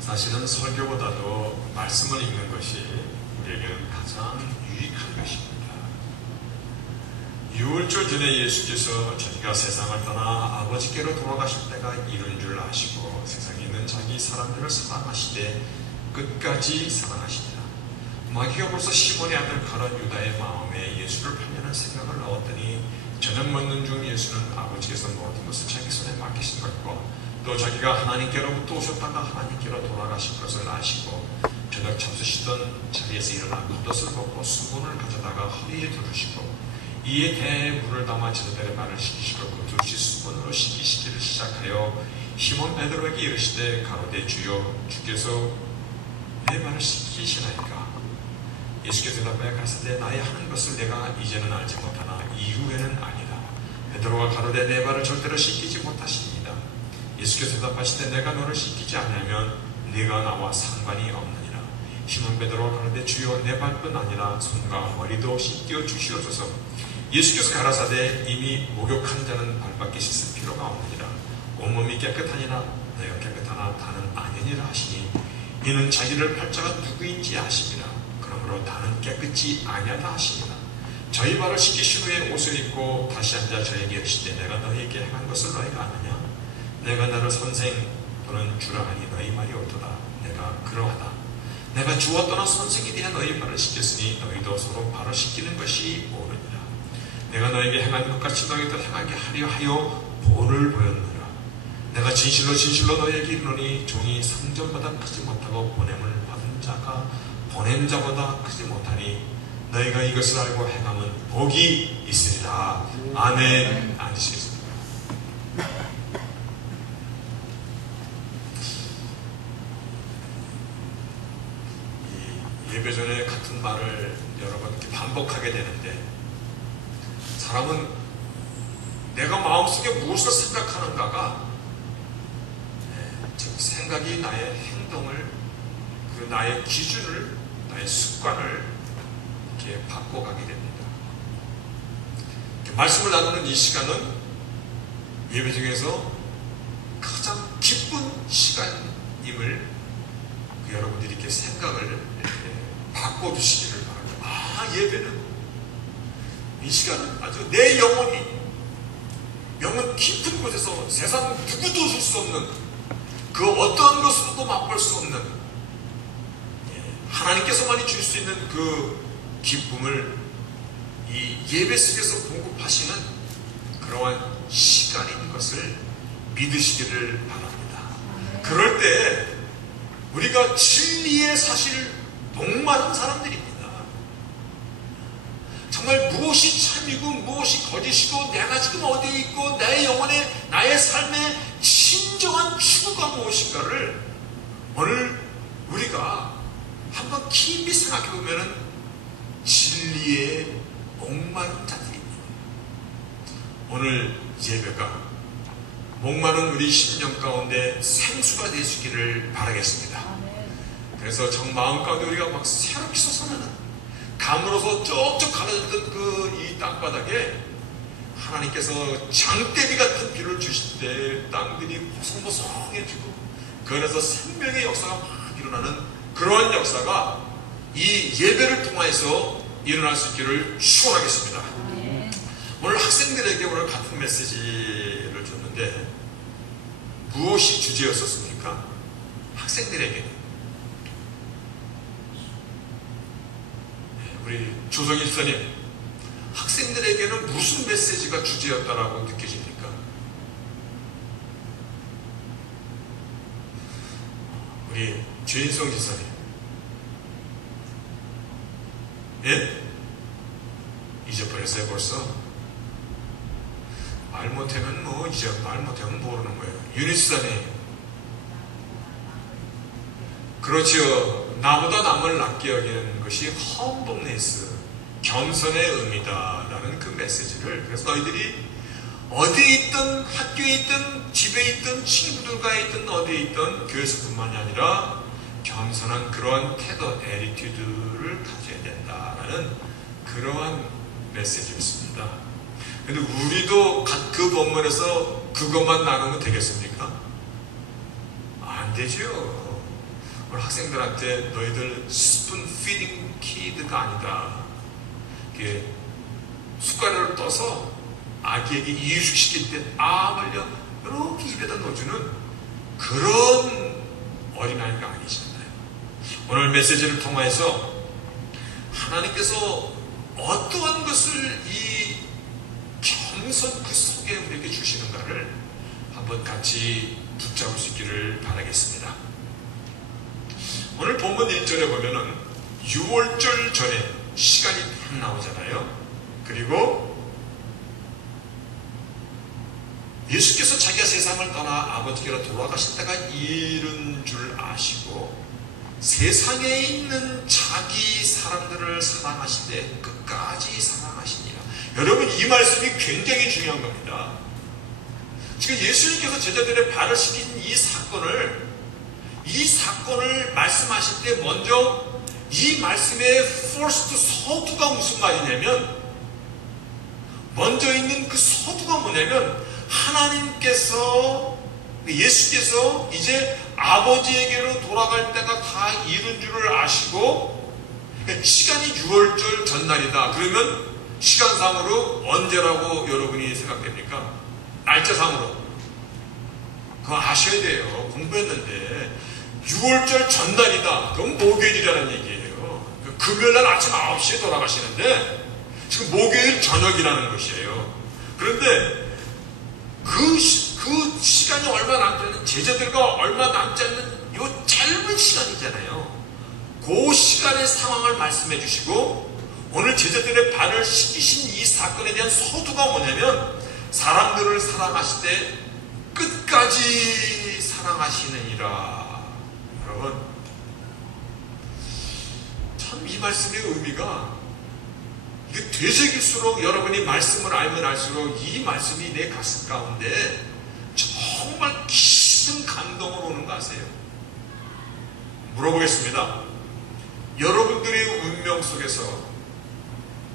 사실은 설교보다도 말씀을 읽는 것이 우리에게는 가장 유익한 것입니다. 6월절 전에 예수께서 자기가 세상을 떠나 아버지께로 돌아가실 때가 이른 줄 아시고 세상에 있는 자기 사람들을 사랑하시되 끝까지 사랑하시니라. 마귀가 벌써 시몬의 아들 가룟 유다의 마음에 예수를 팔려는 생각을 넣었더니 저녁 먹는 중 예수는 아버지께서 모든 것을 자기 손에 맡기신 것과 또 자기가 하나님께로부터 오셨다가 하나님께로 돌아가실 것을 아시고 저녁 잡수시던 자리에서 일어나 겉옷을 벗고 수건을 가져다가 허리에 두르시고 이에 대물을 담아 제자들의 발을 씻기시고 그 두시 수건으로 씻기시기를 시작하여 시몬 베드로에게 이르시되 가로되 주여 주께서 내 발을 씻기시나이까. 예수께서 대답하여 가시되 나의 하는 것을 내가 이제는 알지 못하나 이후에는 아니라. 베드로가 가로되 내 발을 절대로 씻기지 못하시니이다. 예수께서 대답하시되 내가 너를 씻기지 아니하면 네가 나와 상관이 없느니라. 시몬 베드로가 가로되 주여 내 발뿐 아니라 손과 머리도 씻겨 주시옵소서. 예수께서 가라사대 이미 목욕한 자는 발밖에 씻을 필요가 없느니라. 온몸이 깨끗하니라 내가 깨끗하나 다는 아니니라 하시니 이는 자기를 팔 자가 누구인지 아심이라. 그러므로 다는 깨끗이 아니하다 하시니라. 저희 발을 씻기신 후에 옷을 입고 다시 앉아 저에게 이르시되 내가 너희에게 행한 것을 너희가 아느냐. 내가 너를 선생 또는 주라 하니 너희 말이 옳도다. 내가 그러하다. 내가 주와 또는 선생이 되어 너희 발을 씻겼으니 너희도 서로 발을 씻기는 것이 옳으니라. 내가 너에게 행한 것 같이 너희도 행하게 하려 하여 본을 보였느라. 내가 진실로 진실로 너희에게 이르노니 종이 상전보다 크지 못하고 보냄을 받은 자가 보낸 자보다 크지 못하니 너희가 이것을 알고 행하면 복이 있으리라. 아멘. 앉으시겠습니다. 예배 전에 같은 말을 여러 번 이렇게 반복하게 되는데 사람은 내가 마음속에 무엇을 생각하는가가 즉 생각이 나의 행동을 그 나의 기준을 나의 습관을 이렇게 바꿔가게 됩니다. 말씀을 나누는 이 시간은 예배 중에서 가장 기쁜 시간임을 여러분들이 이렇게 생각을 이렇게 바꿔주시기를 바랍니다. 예배는 이 시간은 아주 내 영혼 깊은 곳에서 세상 누구도 줄 수 없는 그 어떠한 것으로도 맛볼 수 없는 하나님께서만이 줄 수 있는 그 기쁨을 이 예배 속에서 공급하시는 그러한 시간인 것을 믿으시기를 바랍니다. 그럴 때 우리가 진리의 사실을 목마른 사람들입니다. 정말 무엇이 참이고 무엇이 거짓이고 내가 지금 어디에 있고 내 영혼의 나의 삶의 진정한 추구가 무엇인가를 오늘 우리가 한번 깊이 생각해 보면 진리의 목마른 자들입니다. 오늘 예배가 목마른 우리 심령 가운데 생수가 되시기를 바라겠습니다. 그래서 정 마음 가운데 우리가 막 새롭게 솟아나는 감으로서 쪽쪽 갈라졌던 그 이 땅바닥에 하나님께서 장대비 같은 비를 주실 때 땅들이 보송보송해지고 그래서 생명의 역사가 막 일어나는 그러한 역사가 이 예배를 통해서 일어날 수 있기를 축원하겠습니다. 오늘 학생들에게 오늘 같은 메시지를 줬는데 무엇이 주제였었습니까? 학생들에게는 우리 조성일 집사님, 학생들에게는 무슨 메시지가 주제였다라고 느껴집니까? 우리 최인성 집사님, 예? 잊어버렸어요 벌써? 말 못하면 뭐 이제 말 못하면 모르는 거예요. 윤희 집사님, 그렇지요. 나보다 남을 낮게 여기는 것이 humbleness, 겸손의 의미다라는 그 메시지를 그래서 너희들이 어디에 있든 학교에 있든 집에 있든 친구들과 있든 어디에 있든 교회에서뿐만이 아니라 겸손한 그러한 태도, 에티튜드를 가져야 된다라는 그러한 메시지였습니다. 근데 우리도 그 본문에서 그것만 나누면 되겠습니까? 안 되죠. 우리 학생들한테 너희들 스푼 피딩 키드가 아니다. 이게 숟가락을 떠서 아기에게 이유식시킬 때 벌려 이렇게 입에다 넣어주는 그런 어린아이가 아니잖아요. 오늘 메시지를 통해서 하나님께서 어떠한 것을 이 겸손 그 속에 우리에게 주시는가를 한번 같이 붙잡을 수 있기를 바라겠습니다. 오늘 본문 1절에 보면은 6월절 전에 시간이 딱 나오잖아요. 그리고 예수께서 자기가 세상을 떠나 아버지께로 돌아가실 때가 이른 줄 아시고 세상에 있는 자기 사람들을 사랑하실 때 끝까지 사랑하시니라. 여러분, 이 말씀이 굉장히 중요한 겁니다. 지금 예수님께서 제자들의 발을 씻긴 이 사건을 말씀하실 때 먼저 이 말씀의 first 서두가 무슨 말이냐면, 먼저 있는 그 서두가 뭐냐면 하나님께서, 예수께서 이제 아버지에게로 돌아갈 때가 다 이른 줄을 아시고 시간이 6월절 전날이다. 그러면 시간상으로 언제라고 여러분이 생각됩니까? 날짜상으로. 그거 아셔야 돼요. 공부했는데 6월절 전날이다. 그건 목요일이라는 얘기예요. 금요일날 아침 9시에 돌아가시는데 지금 목요일 저녁이라는 것이에요. 그런데 그 시간이 얼마 남지 않는, 제자들과 얼마 남지 않는 요 짧은 시간이잖아요. 그 시간의 상황을 말씀해 주시고 오늘 제자들의 발을 씻기신 이 사건에 대한 서두가 뭐냐면 사람들을 사랑하실 때 끝까지 사랑하시느니라. 여러분, 참 이 말씀의 의미가 이게 되새길수록 여러분이 말씀을 알면 알수록 이 말씀이 내 가슴 가운데 정말 깊은 감동을 오는 거 아세요? 물어보겠습니다. 여러분들의 운명 속에서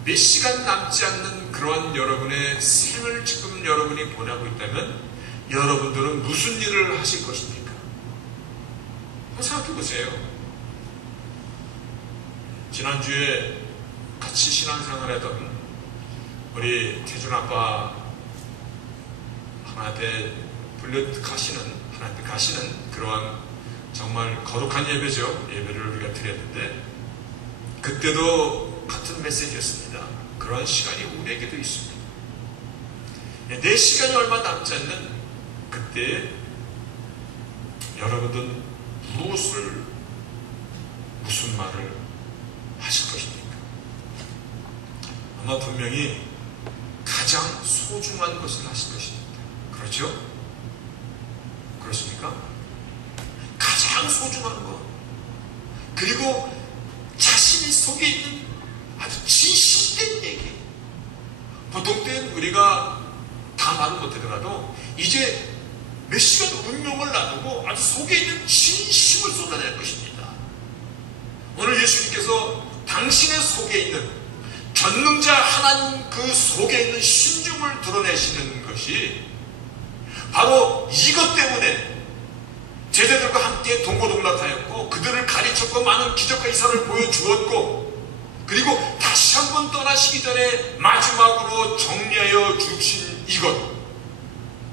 몇 시간 남지 않는 그런 여러분의 생을 지금 여러분이 보내고 있다면 여러분들은 무슨 일을 하실 것입니까? 한번 생각해 보세요. 지난주에 같이 신앙생활하던 우리 태준 아빠 하나님께 하나님께 가시는 그러한 정말 거룩한 예배죠. 예배를 우리가 드렸는데 그때도 같은 메시지였습니다. 그러한 시간이 우리에게도 있습니다. 내 시간이 얼마 남지 않는 그때 여러분들은 무슨 말을 하실 것입니까? 아마 분명히 가장 소중한 것을 하실 것입니다. 그렇죠? 그렇습니까? 가장 소중한 것, 그리고 자신의 속에 있는 아주 진실된 얘기. 보통 때는 우리가 다 말을 못하더라도 이제 몇 시간 운명을 나누고 아주 속에 있는 진심을 쏟아낼 것입니다. 오늘 예수님께서 당신의 속에 있는 전능자 하나님 그 속에 있는 심중을 드러내시는 것이 바로 이것 때문에 제자들과 함께 동고동락하였고 그들을 가르쳤고 많은 기적과 이사를 보여주었고 그리고 다시 한번 떠나시기 전에 마지막으로 정리하여 주신 이것,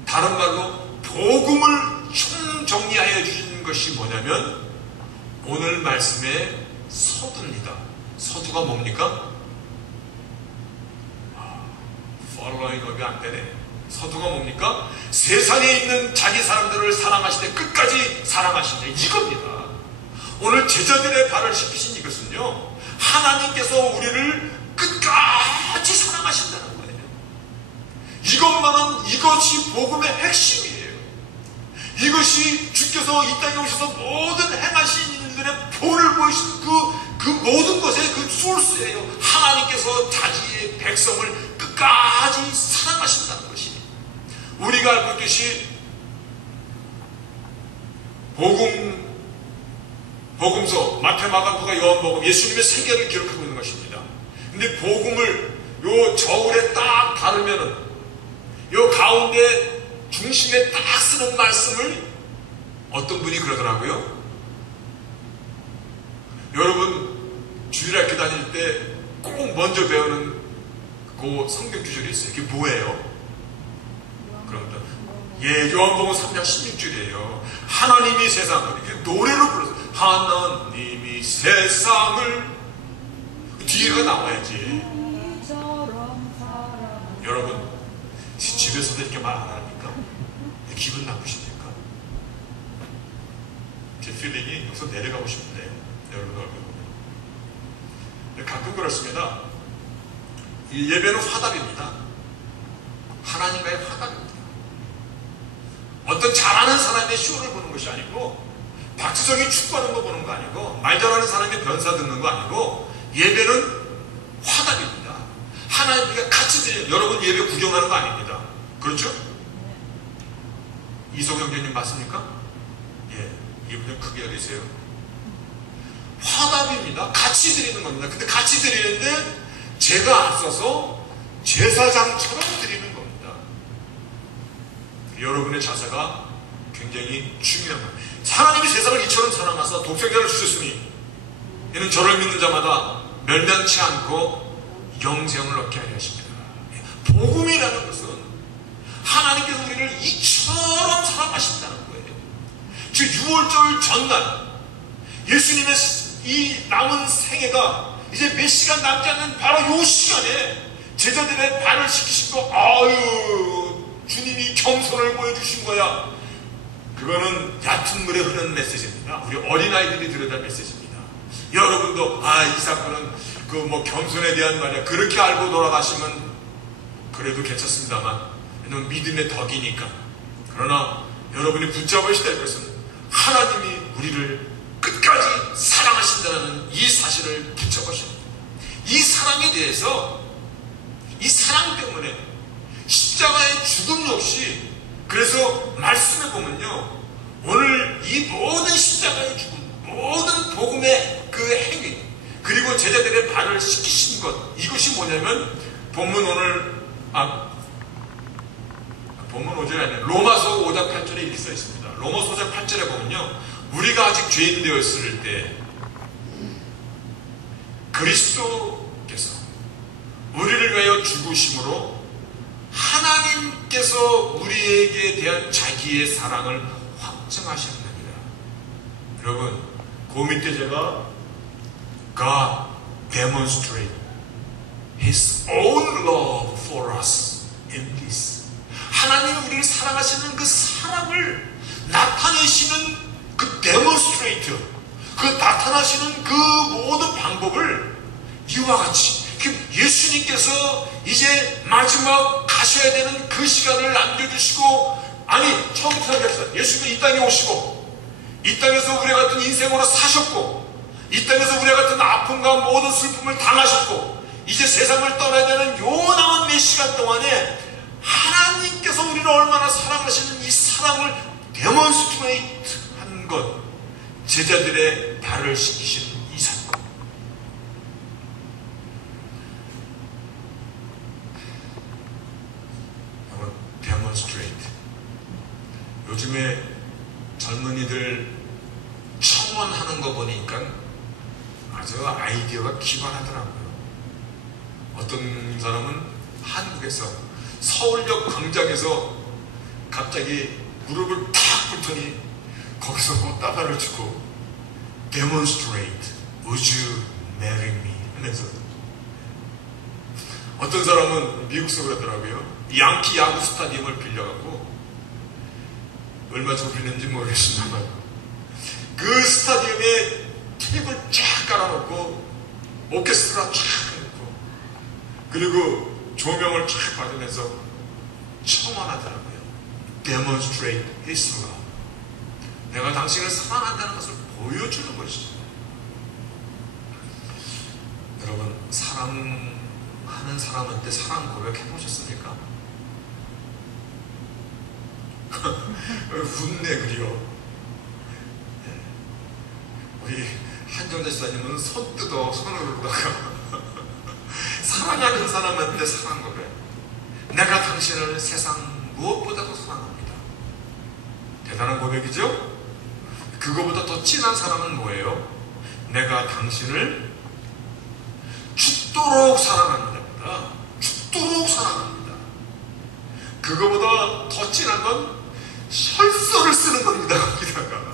다른 말로 복음을 총정리하여 주신 것이 뭐냐면 오늘 말씀의 서두입니다. 서두가 뭡니까? following up이 안 되네. 서두가 뭡니까? 세상에 있는 자기 사람들을 사랑하시되 끝까지 사랑하시되 이겁니다. 오늘 제자들의 발을 씻기신 이것은요, 하나님께서 우리를 끝까지 사랑하신다는 거예요. 이것이 복음의 핵심이에요. 이것이 주께서 이 땅에 오셔서 모든 행하신 일들의 본을 보이신 그 모든 것의 그 소스예요. 하나님께서 자기의 백성을 끝까지 사랑하신다는 것이, 우리가 알고 있듯이 복음 복음서 마태, 마가, 누가, 요한복음 예수님의 생애를 기록하고 있는 것입니다. 근데 복음을 요 저울에 딱 바르면은 요 가운데 중심에 딱 쓰는 말씀을 어떤 분이 그러더라고요. 여러분 주일학교 다닐 때 꼭 먼저 배우는 그 성경 구절이 있어요. 그게 뭐예요? 그럼 요한복음 3장 16절이에요. 하나님이 세상을, 노래로 불러서 하나님이 세상을, 뒤에가 나와야지. 여러분 집에서도 이렇게 말 안 합니까? 기분 나쁘십니까? 제 필링이 여기서 내려가고 싶은데 여러분 얼굴 보면 가끔 그렇습니다. 이 예배는 화답입니다. 하나님과의 화답입니다. 어떤 잘하는 사람의 쇼를 보는 것이 아니고, 박지성이 축구하는 거 보는 거 아니고, 말 잘하는 사람이 변사 듣는 거 아니고, 예배는 화답입니다. 하나님과 같이 드리는, 여러분 예배 구경하는 거 아닙니다. 그렇죠? 이소경 교님 맞습니까? 예, 이분 좀 크게 여기세요. 화답입니다. 같이 드리는 겁니다. 근데 같이 드리는데 제가 앞서서 제사장처럼 드리는 겁니다. 여러분의 자세가 굉장히 중요한 겁니다. 하나님이 세상을 이처럼 사랑하사 독생자를 주셨으니 이는 저를 믿는 자마다 멸망치 않고 영생을 얻게 하려 하십니다. 복음이라는 것은 하나님께서 우리를 이처럼 사랑하신다는 거예요. 즉 6월절 전날 예수님의 이 남은 생애가 이제 몇 시간 남지 않는 바로 이 시간에 제자들의 발을 씻기시고, 아유 주님이 겸손을 보여주신 거야. 그거는 얕은 물에 흐르는 메시지입니다. 우리 어린아이들이 들어야 할 메시지입니다. 여러분도 이 사건은 그 뭐 겸손에 대한 말이야 그렇게 알고 돌아가시면 그래도 괜찮습니다만, 왜냐면 믿음의 덕이니까. 그러나 여러분이 붙잡으셔야 될 것은 하나님이 우리를 끝까지 사랑하신다는 이 사실을 붙잡으셔야 됩니다. 이 사랑에 대해서, 이 사랑 때문에 십자가의 죽음 없이, 그래서 말씀에 보면요, 오늘 이 모든 십자가의 죽음, 모든 복음의 그 행위, 그리고 제자들의 발을 씻기신 것, 이것이 뭐냐면 본문 오늘 본문 5절이 아니라 로마서 5장 8절에 이렇게 써 있습니다. 로마서 5장 8절에 보면요, 우리가 아직 죄인 되었을 때 그리스도께서 우리를 위하여 죽으심으로 하나님께서 우리에게 대한 자기의 사랑을 확증하셨느니라. 여러분, 그 밑에 제가 God demonstrate His own love for us in this. 하나님이 우리를 사랑하시는 그 사랑을 나타내시는 그 demonstrate, 그 나타나시는 그 모든 방법을 이와 같이, 예수님께서 이제 마지막 가셔야 되는 그 시간을 남겨주시고, 아니 처음부터 생각했어요. 예수님이 이 땅에 오시고 이 땅에서 우리 같은 인생으로 사셨고, 이 땅에서 우리 같은 아픔과 모든 슬픔을 당하셨고, 이제 세상을 떠나야 되는 요 남은 몇 시간 동안에 하나님께서 우리를 얼마나 사랑하시는 이 사랑을 데몬스트레이트 한 것, 제자들의 발을 씻기신 이 사건. 한번 데몬스트레이트. 요즘에 젊은이들 청원하는 거 보니까 아주 아이디어가 기발하더라고요. 어떤 사람은 한국에서 서울역 광장에서 갑자기 무릎을 탁 꿇더니 거기서 꽃다발을 주고 demonstrate, would you marry me? 하면서, 어떤 사람은 미국서 그러더라고요. 양키 야구 스타디움을 빌려갖고, 얼마 저 빌렸는지 모르겠습니다만, 그 스타디움에 테이블 쫙 깔아놓고 오케스트라 쫙 해놓고, 그리고 조명을 쫙 받으면서 청원하더라고요. Demonstrate His love. 내가 당신을 사랑한다는 것을 보여주는 것이죠. 여러분, 사랑하는 사람한테 사랑 고백해보셨습니까? 훈내 그려. 우리 한정재 지사님은 손 뜯어 손으로다가 사랑하는 사람한테 사랑 고백. 내가 당신을 세상 무엇보다도 사랑합니다. 대단한 고백이죠? 그거보다 더 진한 사랑은 뭐예요? 내가 당신을 죽도록 사랑합니다. 죽도록 사랑합니다. 그거보다 더 진한 건 혈서를 쓰는 겁니다. 거기다가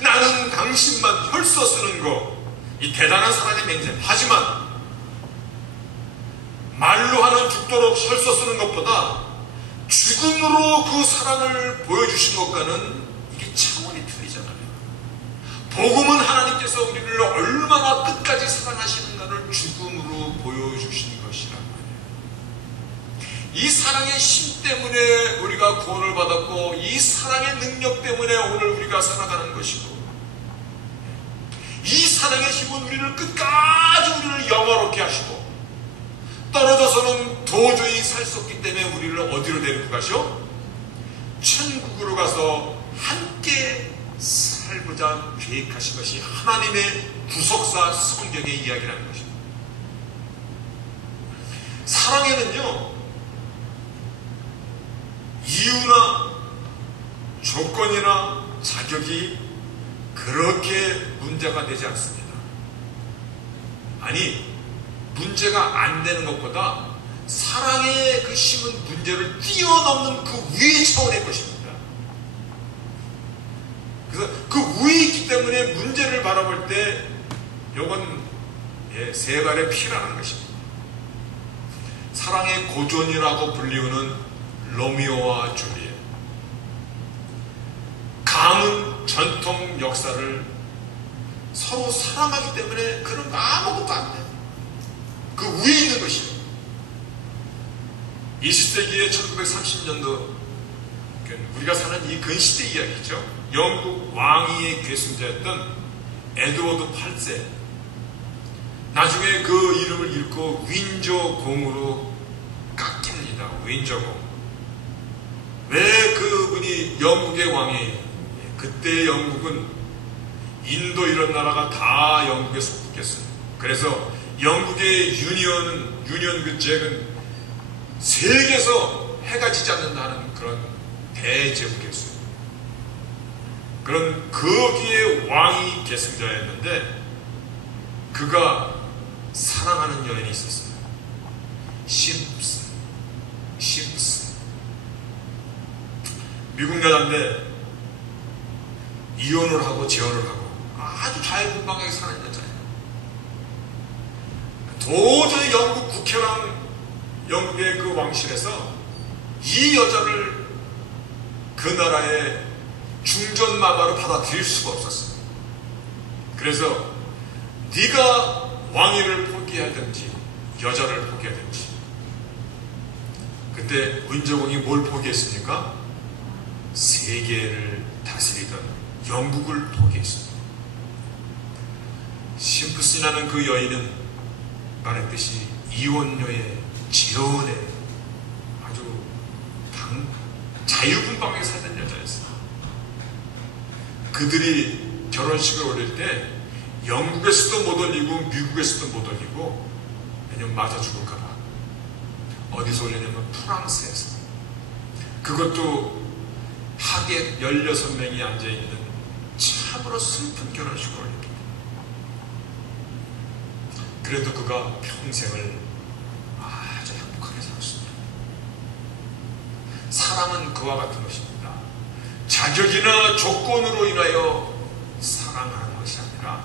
나는 당신만 혈서 쓰는 거, 이 대단한 사랑의 맹세. 하지만 말로 하는 죽도록 혈서 쓰는 것보다 죽음으로 그 사랑을 보여주신 것과는 이게 차원이 틀리잖아요. 복음은 하나님께서 우리를 얼마나 끝까지 사랑하시는가를 죽음으로 보여주신 것이란 말이에요. 이 사랑의 힘 때문에 우리가 구원을 받았고, 이 사랑의 능력 때문에 오늘 우리가 살아가는 것이고, 이 사랑의 힘은 우리를 끝까지 우리를 영화롭게 하시고, 떨어져서는 도저히 살 수 없기 때문에 우리를 어디로 데리고 가셔? 천국으로 가서 함께 살고자 계획하신 것이 하나님의 구속사 성경의 이야기라는 것입니다. 사랑에는요, 이유나 조건이나 자격이 그렇게 문제가 되지 않습니다. 아니, 문제가 안 되는 것보다 사랑의 그 힘은 문제를 뛰어넘는 그 위의 차원의 것입니다. 그래서 그 위에 있기 때문에 문제를 바라볼 때 이건 세 발의 피라는 것입니다. 사랑의 고전이라고 불리우는 로미오와 줄리엣. 감은 전통 역사를 서로 사랑하기 때문에 그런 거 아무것도 안 돼요. 그 위에 있는 것이에요. 20세기의 1930년도 우리가 사는 이 근시대 이야기죠. 영국 왕위의 계승자였던 에드워드 8세, 나중에 그 이름을 잃고 윈저 공으로 깎입니다. 윈저 공. 왜 그분이 영국의 왕이, 그때 영국은 인도 이런 나라가 다 영국에 속국했어요. 그래서 영국의 유니언 그 잭은 세계에서 해가 지지 않는다는 그런 대제국이었어요. 그런 거기에 왕이 계승자였는데 그가 사랑하는 여인이 있었어요. 심슨. 미국 여자인데 이혼을 하고 재혼을 하고 아주 자유분방하게 사는 여자예요. 도저히 영국 국회랑 영국의 그 왕실에서 이 여자를 그 나라의 중전마마로 받아들일 수가 없었어요. 그래서 네가 왕위를 포기하든지 여자를 포기하든지. 그때 윈저공이 뭘 포기했습니까? 세계를 다스리던 영국을 포기했습니다. 심프슨이라는 그 여인은 말했듯이 이혼녀의 지연의 아주 자유분방하게 살던 여자였어요. 그들이 결혼식을 올릴 때 영국에서도 못 올리고 미국에서도 못 올리고, 왜냐면 맞아 죽을까봐. 어디서 올리냐면 프랑스에서. 그것도 하객 16명이 앉아있는 참으로 슬픈 결혼식을 올립니다. 그래도 그가 평생을 아주 행복하게 살았습니다. 사랑은 그와 같은 것입니다. 자격이나 조건으로 인하여 사랑하는 것이 아니라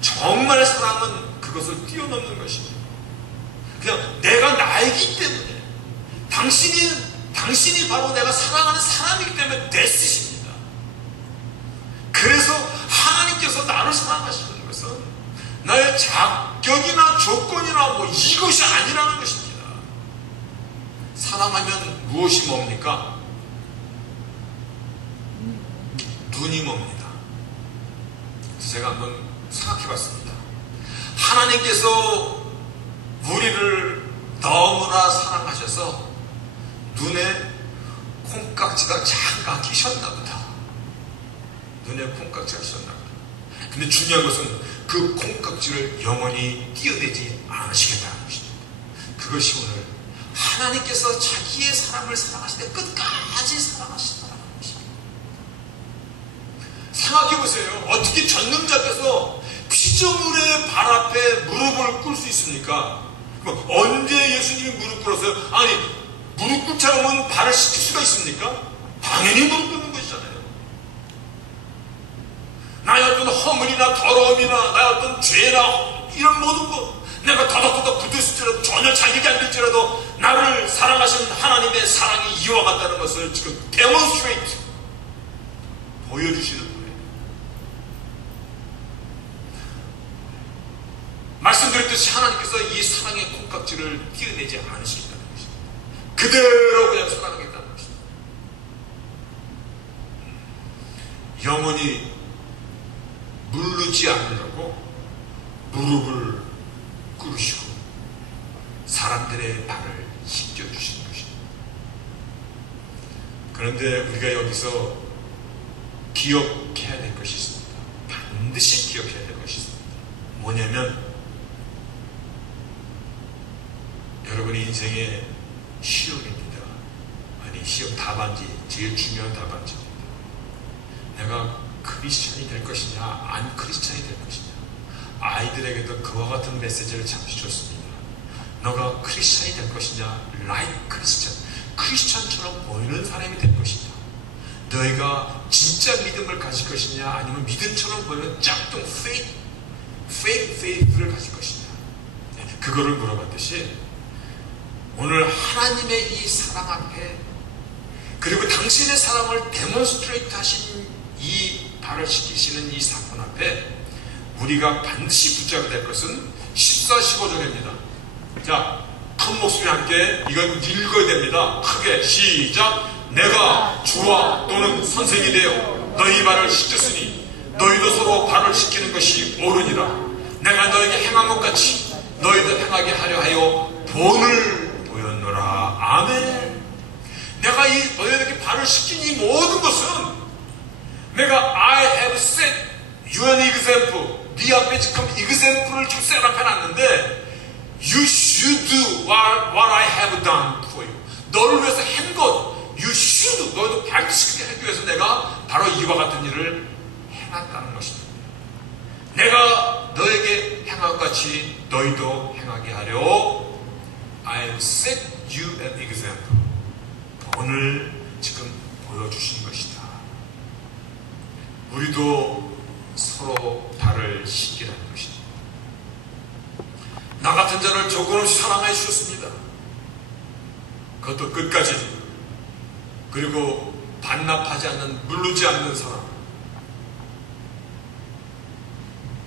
정말 사랑은 그것을 뛰어넘는 것입니다. 그냥 내가 나이기 때문에 당신이 바로 내가 사랑하는 사람이기 때문에 됐으십니다. 그래서 하나님께서 나를 사랑하시는 것은 나의 자격이나 조건이나 뭐 이것이 아니라는 것입니다. 사랑하면 무엇이 뭡니까? 눈이 멉니다. 그래서 제가 한번 생각해 봤습니다. 하나님께서 우리를 너무나 사랑하셔서 눈에 콩깍지가 잠깐 끼셨나 보다. 눈에 콩깍지가 끼셨나 보다. 근데 중요한 것은 그 콩깍지를 영원히 띄어내지 않으시겠다는 것입니다. 그것이 오늘 하나님께서 자기의 사람을 사랑하실 때 끝까지 사랑하신다는 것입니다. 생각해보세요. 어떻게 전능자께서 피조물의 발 앞에 무릎을 꿇을 수 있습니까? 언제 예수님이 무릎 꿇었어요? 아니, 무릎 꿇지 않으면 발을 씻길 수가 있습니까? 당연히 무릎 꿇는 것이잖아요. 나의 어떤 허물이나 더러움이나 나의 어떤 죄나 이런 모든 것, 내가 더덕더덕 굳을지라도 전혀 자기가 안 될지라도 나를 사랑하시는 하나님의 사랑이 이와 같다는 것을 지금 데몬스트레이트 보여주시는 거예요. 말씀드렸듯이 하나님께서 이 사랑의 콩깍지를 띄어내지 않으시겠다는 것입니다. 그대로 그냥 사랑하겠다는 것입니다. 영원히 물르지 않으려고 무릎을 꿇으시고 사람들의 발을 씻겨주시는 것입니다. 그런데 우리가 여기서 기억해야 될 것이 있습니다. 반드시 기억해야 될 것이 있습니다. 뭐냐면 여러분의 인생의 시험입니다. 아니, 시험 답안지, 제일 중요한 답안지입니다. 내가 크리스찬이 될 것이냐, 안 크리스찬이 될 것이냐. 아이들에게도 그와 같은 메시지를 잠시 줬습니다. 너가 크리스찬이 될 것이냐, like 크리스찬, 크리스찬처럼 보이는 사람이 될 것이냐. 너희가 진짜 믿음을 가질 것이냐, 아니면 믿음처럼 보이는 짝퉁 fake faith를 가질 것이냐. 그거를 물어봤듯이 오늘 하나님의 이 사랑 앞에, 그리고 당신의 사랑을 데몬스트레이트 하신 이 발을 씻기시는 이 사건 앞에 우리가 반드시 붙잡아야 될 것은 14, 15절입니다. 자, 큰 목소리 함께 이건 읽어야 됩니다. 크게 시작. 내가 주와 또는 선생이 되어 너희 발을 씻겼으니 너희도 서로 발을 씻기는 것이 옳으니라. 내가 너에게 행한 것 같이 너희도 행하게 하려 하여 본을 보였노라. 아멘. 내가 너희에게 발을 씻긴 이 모든 것은 내가 I have set you an example, 네 앞에 지금 example을 지금 셋 앞에 놨는데 you should do what I have done for you. 너를 위해서 한 것, you should, 너희도 반드시 하기 위해서 내가 바로 이와 같은 일을 행한다는 것입니다. 내가 너에게 행한 것 같이 너희도 행하게 하려 I have set you an example. 본을 지금 보여주신 것이다. 우리도 서로 발을 씻기라는 것이다. 나 같은 자를 조금씩 사랑해 주셨습니다. 그것도 끝까지. 그리고 반납하지 않는, 물르지 않는 사랑.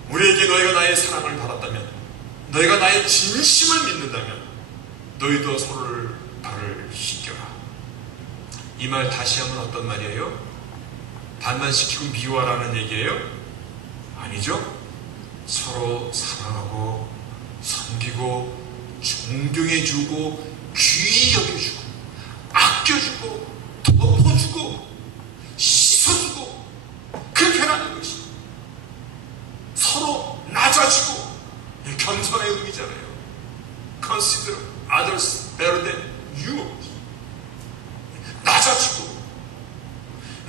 우리에게 너희가 나의 사랑을 받았다면, 너희가 나의 진심을 믿는다면 너희도 서로를 발을 씻겨라. 이 말 다시 하면 어떤 말이에요? 반만 시키고 미워하라는 얘기예요? 아니죠? 서로 사랑하고 섬기고 존경해주고 귀히 여겨주고 아껴주고 덮어주고 씻어주고 그렇게 하는 것이 서로 낮아지고 겸손의 의미잖아요. Consider others better than you. 낮아지고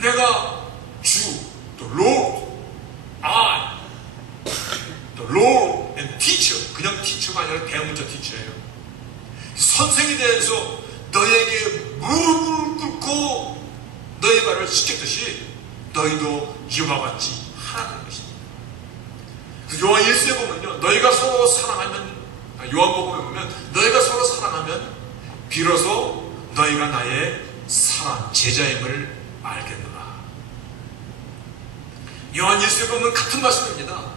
내가 주, 또 Lord, I, 또 Lord and Teacher, 그냥 티처가 아니라 대문자 티처예요. 선생에 대해서 너에게 무릎을 꿇고 너의 발을 씻겼듯이 너희도 이와 같이 하라는 것입니다. 요한 1서에 보면요, 너희가 서로 사랑하면, 요한복음에 보면 너희가 서로 사랑하면 비로소 너희가 나의 사랑, 제자임을 알겠노라. 요한 1서에 보면 같은 말씀입니다.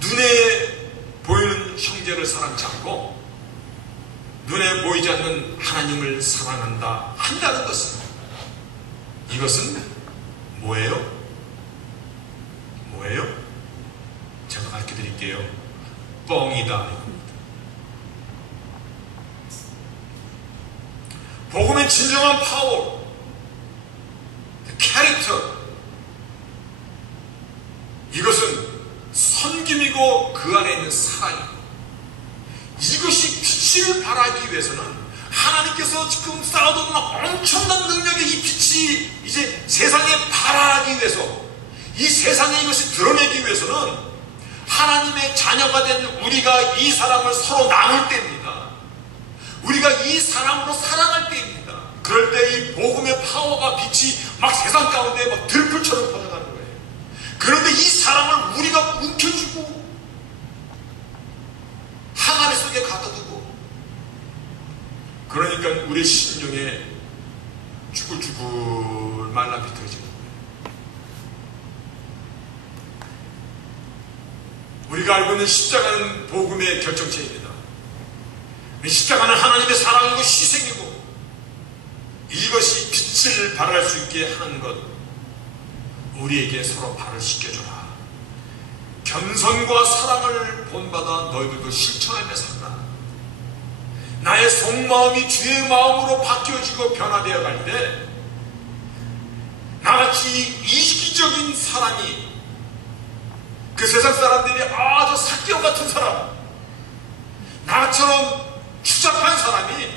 눈에 보이는 형제를 사랑치 않고 눈에 보이지 않는 하나님을 사랑한다 한다는 것은, 이것은 뭐예요? 뭐예요? 제가 가르쳐 드릴게요. 뻥이다. 복음의 진정한 파워, 캐릭터, 이것은 섬김이고 그 안에 있는 사랑이고, 이것이 빛을 발하기 위해서는 하나님께서 지금 쌓아둔 엄청난 능력의 이 빛이 이제 세상에 발하기 위해서, 이 세상에 이것이 드러내기 위해서는 하나님의 자녀가 된 우리가 이 사람을 서로 나눌 때입니다. 우리가 이 사람으로 사랑할 때입니다. 그럴 때 이 복음의 파워가, 빛이 막 세상 가운데 막 들불처럼 퍼져가는 거예요. 그런데 이 사람을 우리가 움켜쥐고 항아리 속에 가둬두고, 그러니까 우리 심령에 주글주글 말라 비틀어지는 거예요. 우리가 알고 있는 십자가는 복음의 결정체입니다. 십자가는 하나님의 사랑이고 희생이고, 이것이 빛을 발할 수 있게 하는 것, 우리에게 서로 발을 씻겨줘라. 겸손과 사랑을 본받아 너희들도 실천하며 살라. 나의 속마음이 주의 마음으로 바뀌어지고 변화되어 갈 때, 나같이 이기적인 사람이, 그 세상 사람들이 아주 사기업 같은 사람, 나처럼 추잡한 사람이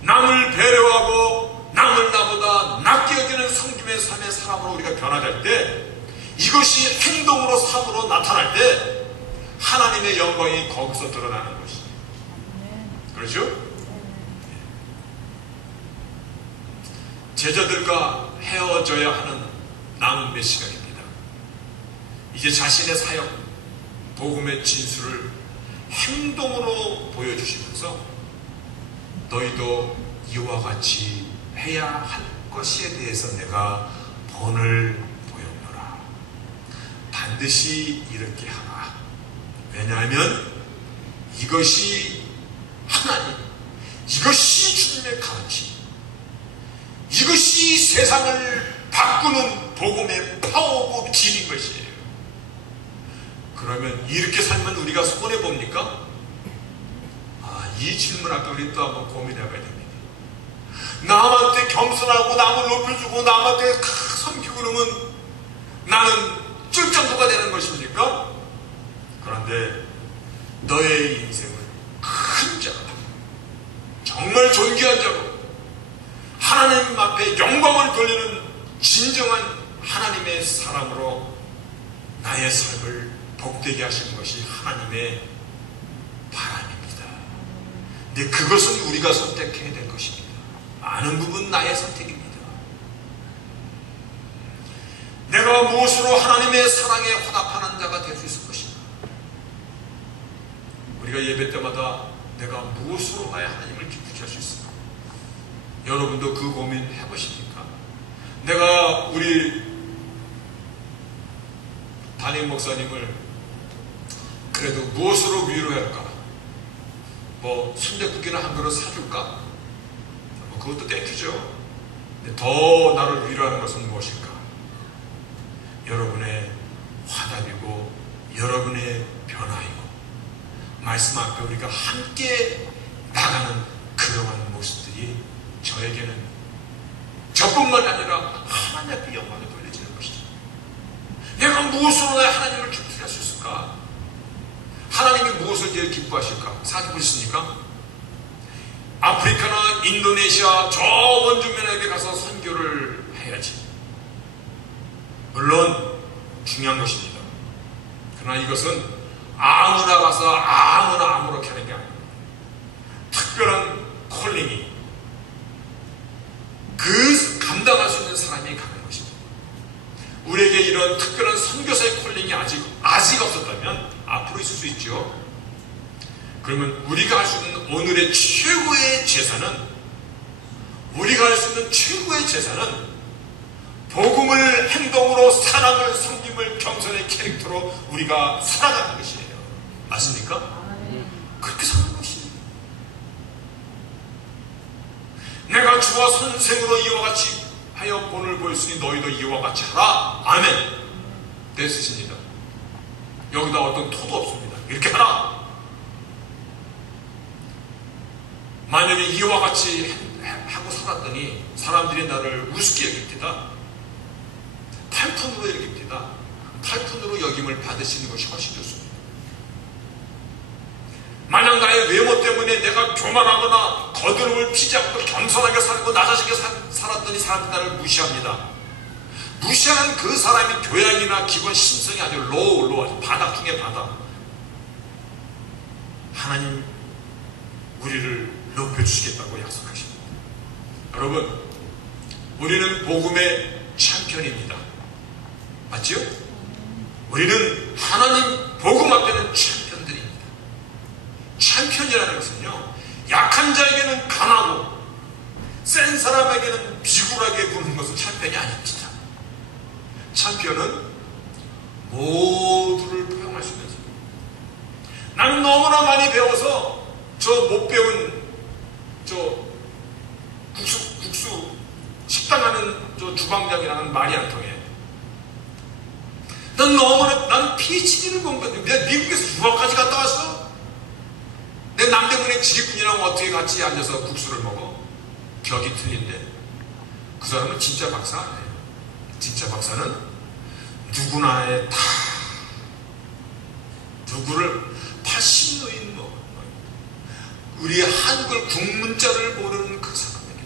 남을 배려하고 남을 나보다 낮게 여기는 섬김의 삶의 사람으로 우리가 변화될 때, 이것이 행동으로 삶으로 나타날 때 하나님의 영광이 거기서 드러나는 것이죠. 그렇죠? 제자들과 헤어져야 하는 남은 몇 시간입니다. 이제 자신의 사역, 복음의 진수를 행동으로 보여주시면서 너희도 이와 같이 해야 할 것에 대해서 내가 본을 보였노라. 반드시 이렇게 하라. 왜냐하면 이것이 하나님, 이것이 주님의 가르침, 이것이 세상을 바꾸는 복음의 파워고 길인 것이에요. 그러면 이렇게 살면 우리가 손해봅니까? 이 질문 앞에 우리 또 한번 고민해봐야 됩니다. 남한테 겸손하고 남을 높여주고 남한테 섬기고 그러면 나는 쫄정도가 되는 것입니까? 그런데 너의 인생은 큰 자, 정말 존귀한 자로 하나님 앞에 영광을 돌리는 진정한 하나님의 사람으로 나의 삶을 복되게 하시는 것이 하나님의 바람입니다. 근데 그것은 우리가 선택해야 될 것입니다. 많은 부분 나의 선택입니다. 내가 무엇으로 하나님의 사랑에 화답하는 자가 될 수 있을 것인가? 우리가 예배 때마다 내가 무엇으로 나의 하나님을 기쁘게 할 수 있을까? 여러분도 그 고민 해보십니까? 내가 우리 담임 목사님을 그래도 무엇으로 위로해야 할까? 뭐 순댓국이나 한 그릇 사줄까? 뭐 그것도 땡큐죠. 근데 더 나를 위로하는 것은 무엇일까? 여러분의 화답이고 여러분의 변화이고 말씀 앞에 우리가 함께 나가는 그러한 모습들이 저에게는 저뿐만 아니라 하나님 앞에 영광을 돌려지는 것이죠. 내가 무엇으로 나의 하나님을 기쁘게 할 수 있을까? 하나님이 무엇을 제일 기뻐하실까? 생각해 보셨습니까? 아프리카나 인도네시아 저 원주민에게 가서 선교를 해야지. 물론 중요한 것입니다. 그러나 이것은 아무나 가서 아무나 아무렇게 하는 게 아닙니다. 특별한 콜링이, 그 감당할 수 있는 사람이 가는 것입니다. 우리에게 이런 특별한 선교사의 콜링이 아직 없었다면 앞으로 있을 수 있죠. 그러면 우리가 할 수 있는 오늘의 최고의 제사는, 우리가 할 수 있는 최고의 제사는 복음을 행동으로, 사랑을, 섬김을, 겸손의 캐릭터로 우리가 살아가는 것이에요. 맞습니까? 그렇게 사는 것이에요. 내가 주와 선생으로 이와 같이 하여 본을 보였으니 너희도 이와 같이 하라. 아멘. 됐으십니다. 여기다 어떤 토도 없습니다. 이렇게 하라. 만약에 이와 같이 하고 살았더니 사람들이 나를 우습게 여깁니다. 팔톤으로 여깁니다. 팔푼으로 여김을 받으시는 것이 훨씬 좋습니다. 만약 나의 외모 때문에 내가 교만하거나 거드름을 피지 않고 겸손하게 살고 나자식게 살았더니 사람들이 나를 무시합니다. 무시하는 그 사람이 교양이나 기본 심성이 아주 로우 아주 바닥 중에 바닥. 하나님 우리를 높여주시겠다고 약속하십니다. 여러분, 우리는 복음의 챔피언입니다. 맞지요? 우리는 하나님 복음 앞에는 챔피언들입니다. 챔피언이라는 것은요, 약한 자에게는 강하고 센 사람에게는 비굴하게 구는 것은 챔피언이 아닙니다. 챔피언은 모두를 포용할 수 있는 사람. 나는 너무나 많이 배워서 저 못 배운 국수 식당 하는 저 주방장이라는 말이 안 통해. 나는 PhD를 공부했는데 내가 미국에서 유학까지 갔다 왔어. 내 남대문에 지리꾼이랑 어떻게 같이 앉아서 국수를 먹어? 격이 틀린데 그 사람은 진짜 박사 아니에요. 진짜 박사는 누구나에 다 누구를 80노인 우리 한글 국문자를 모르는 그 사람에게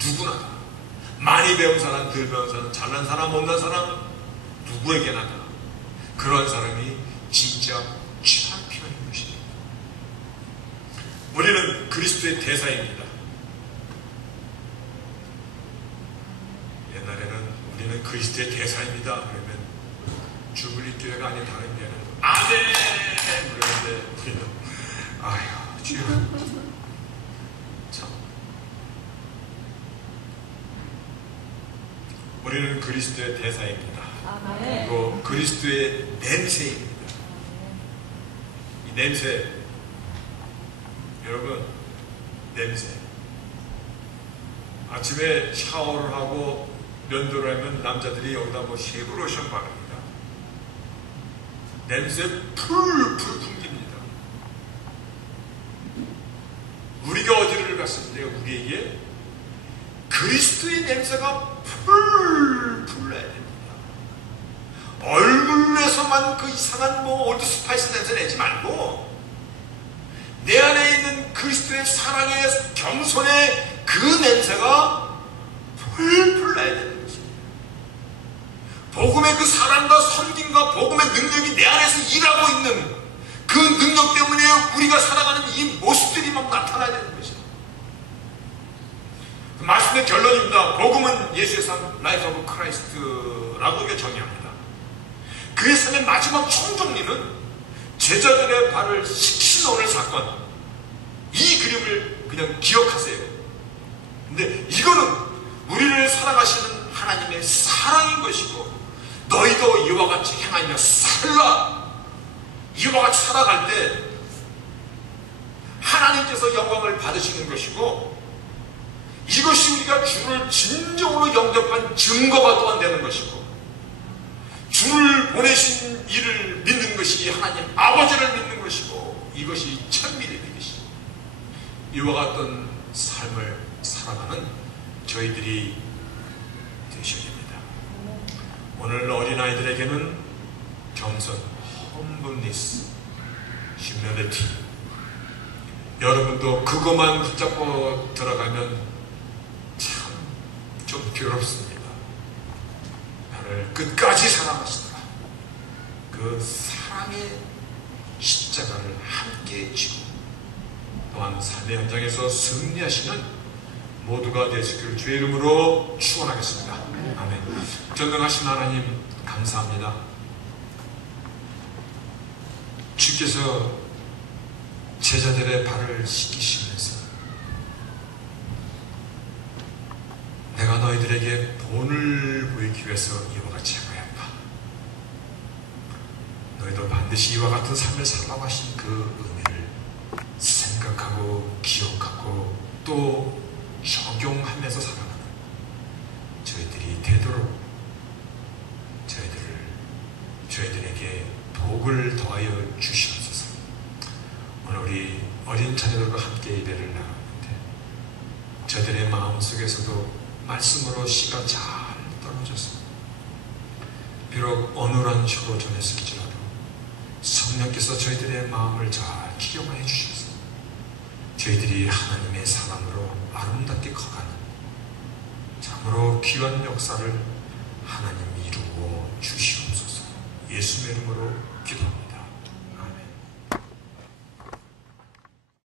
누구나 다 많이 배운 사람, 덜 배운 사람, 잘난 사람, 못난 사람 누구에게나 다 그런 사람이 진짜 챔피언인 것입니다. 우리는 그리스도의 대사입니다. 옛날에는 우리는 그리스도의 대사입니다 그러면 주블리 교회가 아닌 다른 교회는 아멘 그러는데 우리는 아휴 주여 참 우리는 그리스도의 대사입니다. 그리고 그리스도의 냄새입니다. 이 냄새 여러분 냄새 아침에 샤워를 하고 면도를 하면 남자들이 여기다 뭐 쉐브로션 바릅니다. 냄새 풀풀 풍깁니다. 우리가 어디를 갔을 때 우리에게 그리스도의 냄새가 풀풀 나야 됩니다. 얼굴에서만 그 이상한 뭐 올드 스파이스 냄새 내지 말고 내 안에 있는 그리스도의 사랑의 겸손의 그 냄새가 풀풀 나야 되는 것입니다. 복음의 그 사랑과 섬김과 복음의 능력이 내 안에서 일하고 있는 그 능력 때문에 우리가 살아가는 이 모습들이 막 나타나야 되는 것이죠. 그 말씀의 결론입니다. 복음은 예수의 삶, 라이프 오브 크라이스트라고 이렇게 정의합니다. 그의 삶의 마지막 총정리는 제자들의 발을 씻긴 오늘 사건, 이 그림을 그냥 기억하세요. 근데 이거는 우리를 사랑하시는 하나님의 사랑인 것이고 너희도 이와 같이 행하며 살라. 이와 같이 살아갈 때 하나님께서 영광을 받으시는 것이고 이것이 우리가 주를 진정으로 영접한 증거가 또한 되는 것이고 주를 보내신 이를 믿는 것이 하나님 아버지를 믿는 것이고 이것이 참 믿음인 것이죠. 이와 같은 삶을 살아가는 저희들이 되셔야 됩니다. 오늘 어린아이들에게는 겸손, humbleness, humility. 여러분도 그것만 붙잡고 들어가면 참 좀 괴롭습니다. 나를 끝까지 사랑하시더라. 그 사랑의 십자가를 함께 지고 또한 삶의 현장에서 승리하시는 모두가 되시기를 주의 이름으로 축원하겠습니다. 아멘. 전능하신 하나님 감사합니다. 주께서 제자들의 발을 씻기시면서 내가 너희들에게 본을 보이기 위해서 이와 같이 행하였다. 너희도 반드시 이와 같은 삶을 살라고 하신 그 의미를 생각하고 기억하고 또 적용하면서 살아가는 저희들이 되도록 저희들에게 복을 더하여 주시옵소서. 오늘 우리 어린 자녀들과 함께 예배를 나가는데 저들의 마음속에서도 말씀으로 씨가 잘 떨어져서 비록 어눌한 혀로 전했을지라도 성령께서 저희들의 마음을 잘 기경하여 주셔서 저희들이 하나님의 사랑으로 아름답게 커가는 참으로 귀한 역사를 하나님 이루어 주시옵소서. 예수의 이름으로 기도합니다.